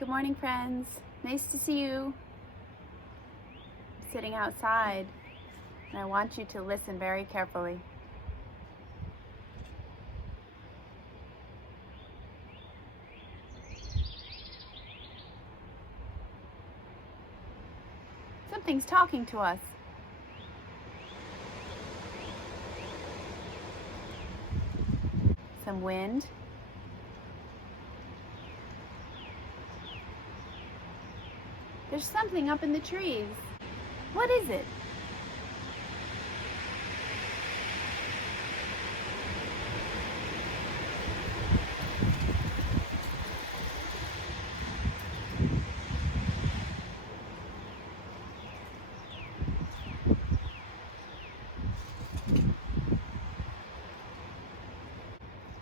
Good morning, friends. Nice to see you. I'm sitting outside, and I want you to listen very carefully. Something's talking to us. Some wind. There's something up in the trees. What is it?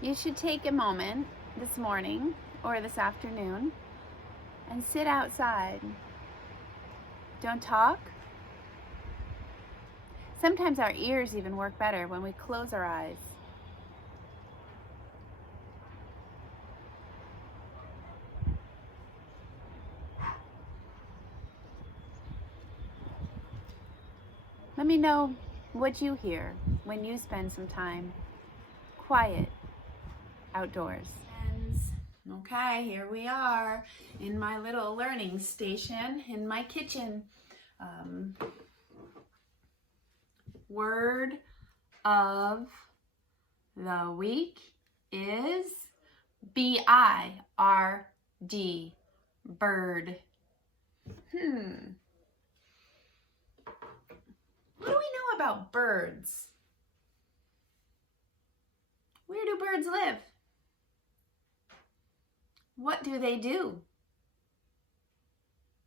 You should take a moment this morning or this afternoon and sit outside. Don't talk. Sometimes our ears even work better when we close our eyes. Let me know what you hear when you spend some time quiet outdoors. Friends, okay, here we are in my little learning station in my kitchen. Word of the week is B-I-R-D, bird. What do we know about birds? Where do birds live? What do they do?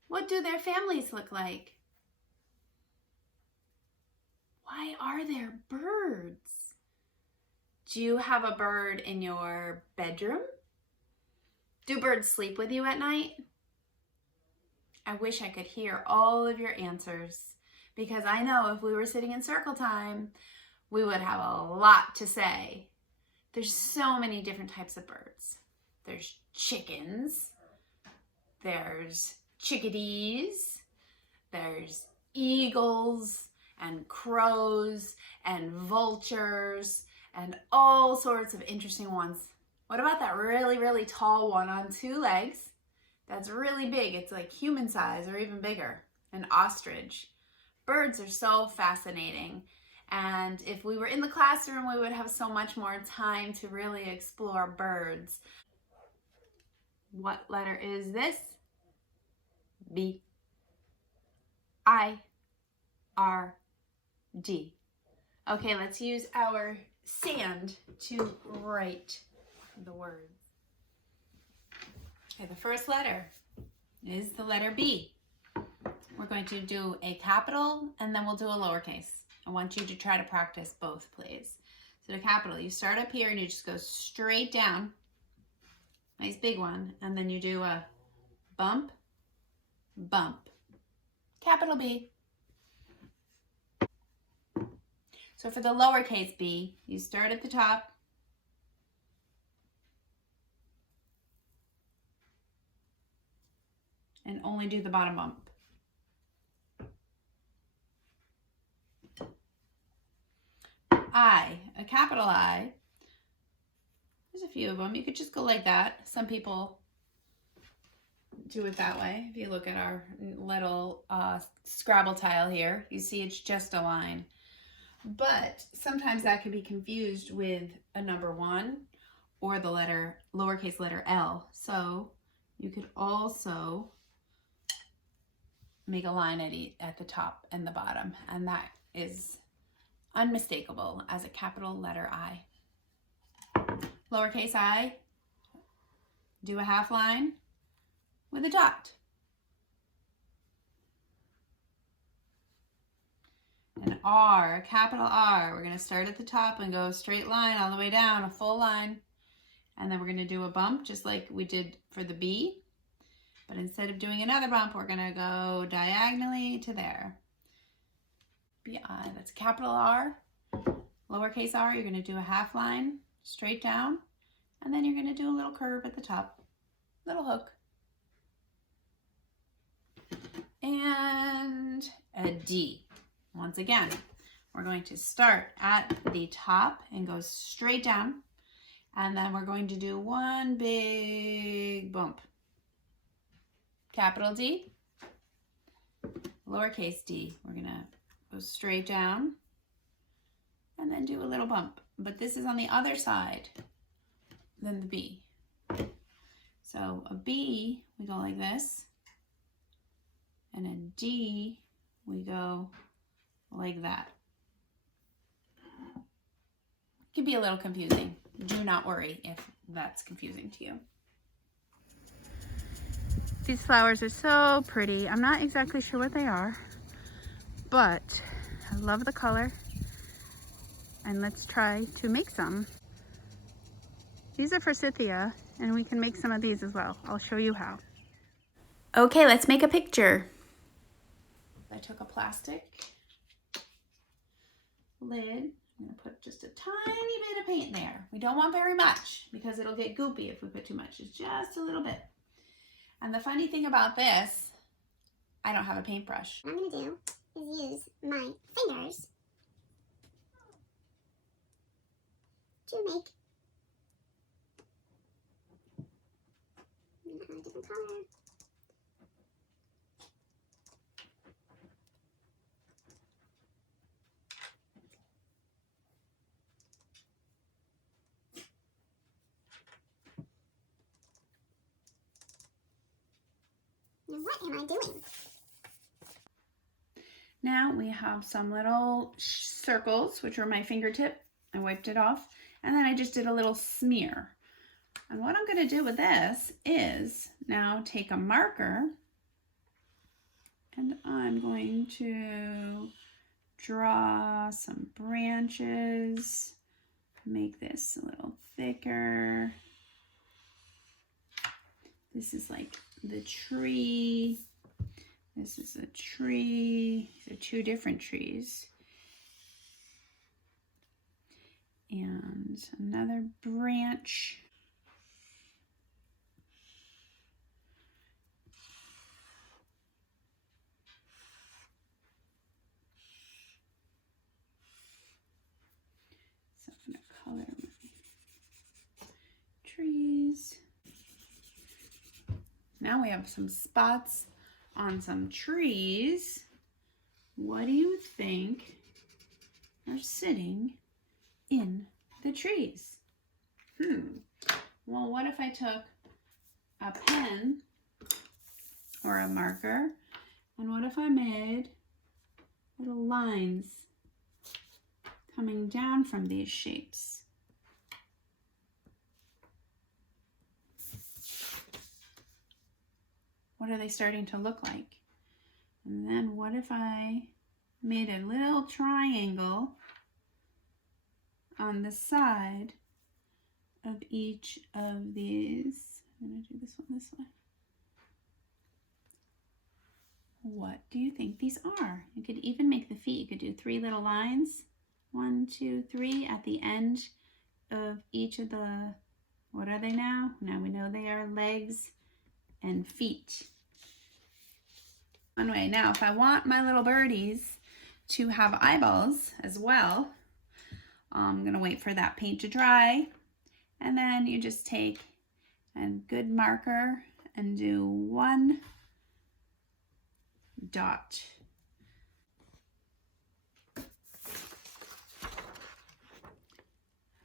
What do their families look like? Why are there birds? Do you have a bird in your bedroom? Do birds sleep with you at night? I wish I could hear all of your answers, because I know if we were sitting in circle time, we would have a lot to say. There's so many different types of birds. There's chickens, there's chickadees, there's eagles and crows and vultures and all sorts of interesting ones. What about that really, really tall one on two legs? That's really big. It's like human size or even bigger. An ostrich. Birds are so fascinating. And if we were in the classroom, we would have so much more time to really explore birds. What letter is this? B. I-R-D. Okay, let's use our sand to write the words. Okay, the first letter is the letter B. We're going to do a capital and then we'll do a lowercase. I want you to try to practice both, please. So the capital, you start up here and you just go straight down. Nice big one. And then you do a bump, bump. Capital B. So for the lowercase b, you start at the top. And only do the bottom bump. I, a capital I. There's a few of them. You could just go like that. Some people do it that way. If you look at our little Scrabble tile here, you see it's just a line. But sometimes that can be confused with a number 1 or the lowercase letter L. So you could also make a line at the top and the bottom, and that is unmistakable as a capital letter I. Lowercase I, do a half line with a dot. And R, a capital R, we're going to start at the top and go a straight line all the way down, a full line. And then we're going to do a bump just like we did for the B. But instead of doing another bump, we're going to go diagonally to there. B-I, that's capital R. Lowercase r, you're going to do a half line straight down. And then you're going to do a little curve at the top. Little hook. and a D. Once again, we're going to start at the top and go straight down. And then we're going to do one big bump. Capital D, lowercase d. We're gonna go straight down and then do a little bump. But this is on the other side than the B. So a B, we go like this. And a D, we go like that. It can be a little confusing. Do not worry if that's confusing to you. These flowers are so pretty. I'm not exactly sure what they are, but I love the color. And let's try to make some. These are forsythia, and we can make some of these as well. I'll show you how. Okay, let's make a picture. I took a plastic lid. I'm gonna put just a tiny bit of paint there. We don't want very much because it'll get goopy if we put too much. It's just a little bit. And the funny thing about this, I don't have a paintbrush. What I'm gonna do is use my fingers to make a different color. Now what am I doing? Now we have some little circles, which are my fingertip. I wiped it off. And then I just did a little smear. And what I'm going to do with this is now take a marker and I'm going to draw some branches, make this a little thicker. This is like the tree. This is a tree. These are two different trees. And another branch. So I'm going to color my trees. Now we have some spots on some trees. What do you think are sitting in the trees? Well, what if I took a pen or a marker, and what if I made little lines coming down from these shapes? What are they starting to look like? And then what if I made a little triangle on the side of each of these? I'm going to do this one this way. What do you think these are? You could even make the feet. You could do 3 little lines. 1, 2, 3 at the end of each of the, what are they now? Now we know they are legs and feet. One way. Now, if I want my little birdies to have eyeballs as well, I'm going to wait for that paint to dry. And then you just take a good marker and do 1 dot.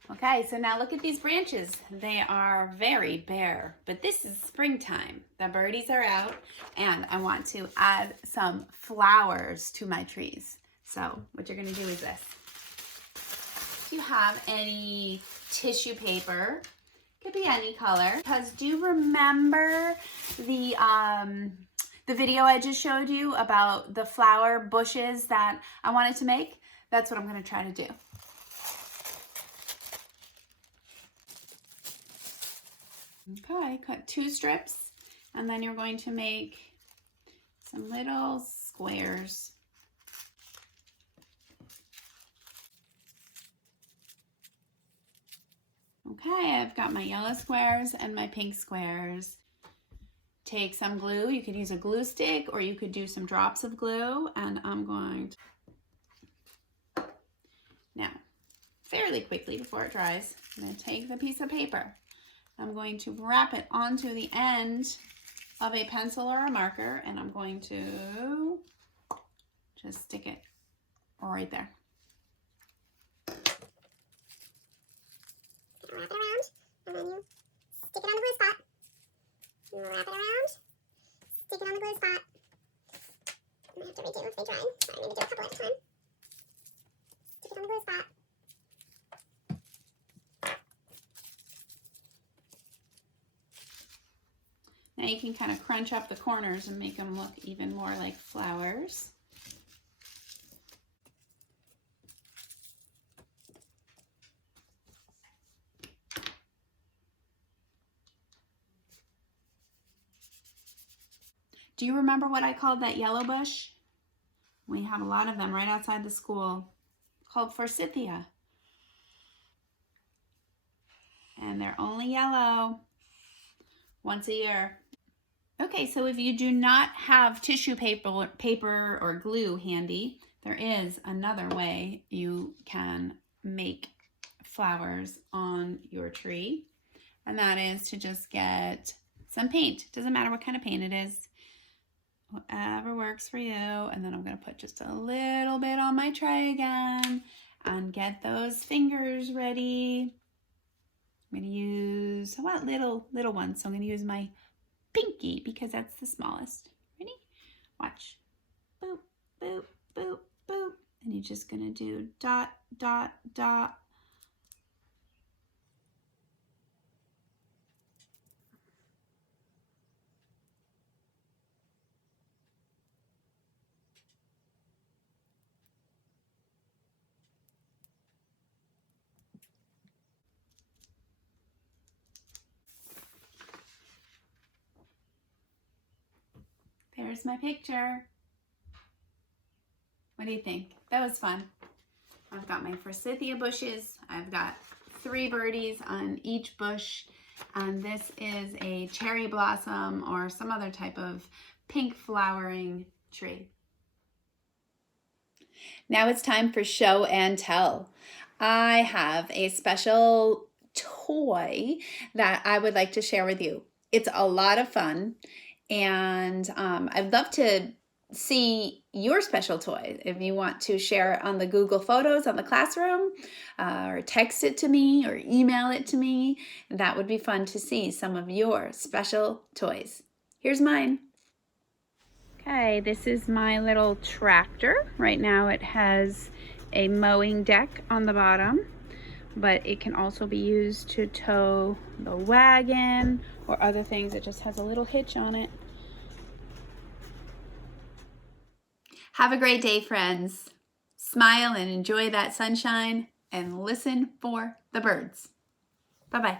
Okay, so now look at these branches. They are very bare, but this is springtime. The birdies are out, and I want to add some flowers to my trees. So what you're gonna do is this. If you have any tissue paper, could be any color, because do you remember the video I just showed you about the flower bushes that I wanted to make? That's what I'm gonna try to do. Okay, cut 2 strips, and then you're going to make some little squares. Okay, I've got my yellow squares and my pink squares. take some glue. You could use a glue stick or you could do some drops of glue, and I'm going to, now, fairly quickly before it dries, I'm going to take the piece of paper. I'm going to wrap it onto the end of a pencil or a marker, and I'm going to just stick it right there. Wrap it around, and then you stick it on the glue spot. Wrap it around, stick it on the glue spot. I have to redo if they dry, so I need to do a couple at a time. Stick it on the glue spot. Now you can kind of crunch up the corners and make them look even more like flowers. Do you remember what I called that yellow bush? We have a lot of them right outside the school, called forsythia. And they're only yellow once a year. Okay, so if you do not have tissue paper or glue handy, there is another way you can make flowers on your tree. And that is to just get some paint. Doesn't matter what kind of paint it is. Whatever works for you. And then I'm going to put just a little bit on my tray again and get those fingers ready. I'm going to use, I want little ones, so I'm going to use my pinky because that's the smallest. Ready? Watch. Boop, boop, boop, boop. And you're just going to do dot, dot, dot. There's my picture. What do you think? That was fun. I've got my forsythia bushes. I've got 3 birdies on each bush. And this is a cherry blossom or some other type of pink flowering tree. Now it's time for show and tell. I have a special toy that I would like to share with you. It's a lot of fun. And I'd love to see your special toy. If you want to share it on the Google Photos on the classroom, or text it to me or email it to me, that would be fun to see some of your special toys. Here's mine. Okay, this is my little tractor. Right now it has a mowing deck on the bottom, but it can also be used to tow the wagon or other things. It just has a little hitch on it. Have a great day, friends. Smile and enjoy that sunshine and listen for the birds. Bye-bye.